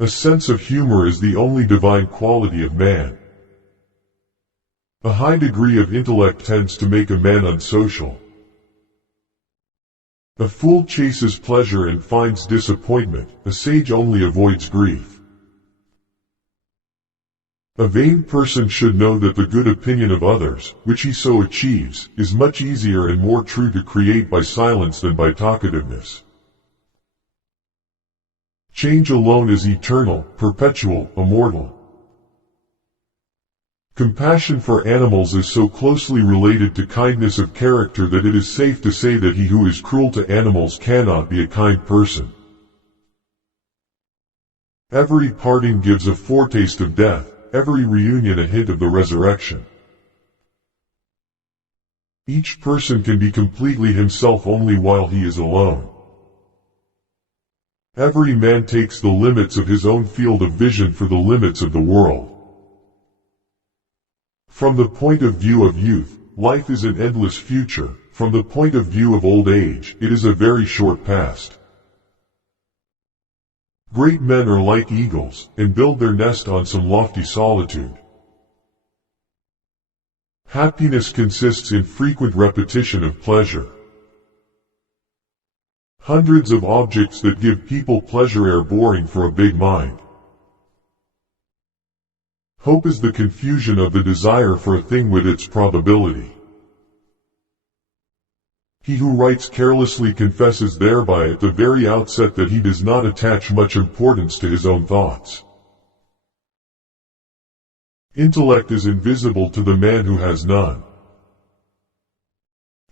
A sense of humor is the only divine quality of man. A high degree of intellect tends to make a man unsocial. A fool chases pleasure and finds disappointment, a sage only avoids grief. A vain person should know that the good opinion of others, which he so achieves, is much easier and more true to create by silence than by talkativeness. Change alone is eternal, perpetual, immortal. Compassion for animals is so closely related to kindness of character that it is safe to say that he who is cruel to animals cannot be a kind person. Every parting gives a foretaste of death, every reunion a hint of the resurrection. Each person can be completely himself only while he is alone. Every man takes the limits of his own field of vision for the limits of the world. From the point of view of youth, life is an endless future. From the point of view of old age, it is a very short past. Great men are like eagles, and build their nest on some lofty solitude. Happiness consists in frequent repetition of pleasure. Hundreds of objects that give people pleasure are boring for a big mind. Hope is the confusion of the desire for a thing with its probability. He who writes carelessly confesses thereby at the very outset that he does not attach much importance to his own thoughts. Intellect is invisible to the man who has none.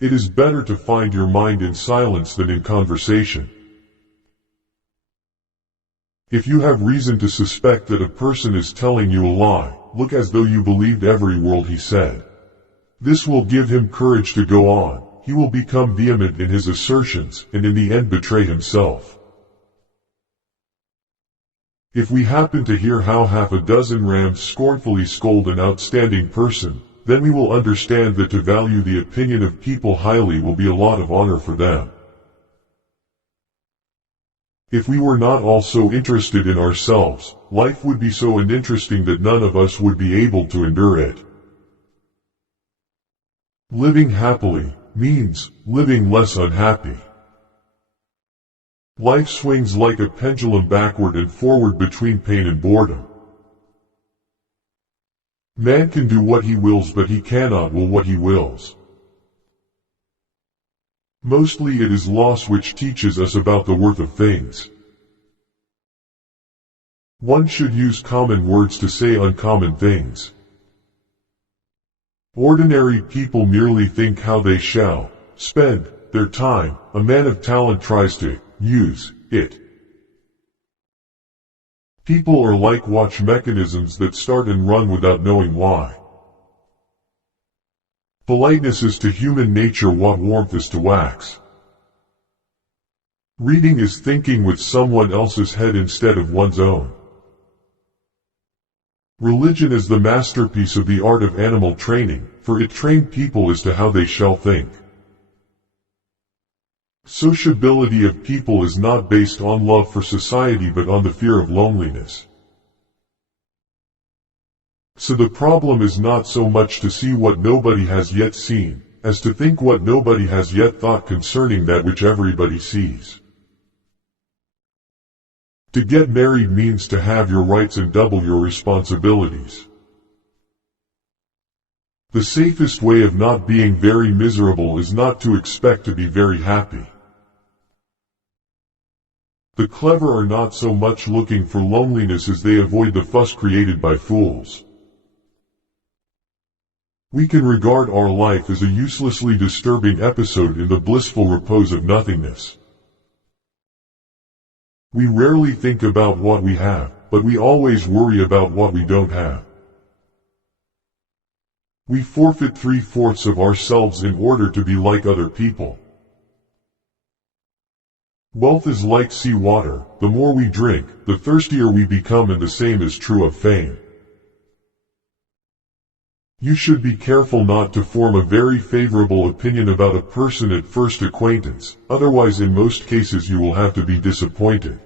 It is better to find your mind in silence than in conversation. If you have reason to suspect that a person is telling you a lie, look as though you believed every word he said. This will give him courage to go on. He will become vehement in his assertions, and in the end betray himself. If we happen to hear how half a dozen rams scornfully scold an outstanding person, then we will understand that to value the opinion of people highly will be a lot of honor for them. If we were not all so interested in ourselves, life would be so uninteresting that none of us would be able to endure it. Living happily means living less unhappy. Life swings like a pendulum backward and forward between pain and boredom. Man can do what he wills, but he cannot will what he wills. Mostly it is loss which teaches us about the worth of things. One should use common words to say uncommon things. Ordinary people merely think how they shall spend their time. A man of talent tries to use it. People are like watch mechanisms that start and run without knowing why. Politeness is to human nature what warmth is to wax. Reading is thinking with someone else's head instead of one's own. Religion is the masterpiece of the art of animal training, for it trained people as to how they shall think. Sociability of people is not based on love for society but on the fear of loneliness. So the problem is not so much to see what nobody has yet seen, as to think what nobody has yet thought concerning that which everybody sees. To get married means to have your rights and double your responsibilities. The safest way of not being very miserable is not to expect to be very happy. The clever are not so much looking for loneliness as they avoid the fuss created by fools. We can regard our life as a uselessly disturbing episode in the blissful repose of nothingness. We rarely think about what we have, but we always worry about what we don't have. We forfeit 3/4 of ourselves in order to be like other people. Wealth is like sea water. The more we drink, the thirstier we become, and the same is true of fame. You should be careful not to form a very favorable opinion about a person at first acquaintance, otherwise in most cases you will have to be disappointed.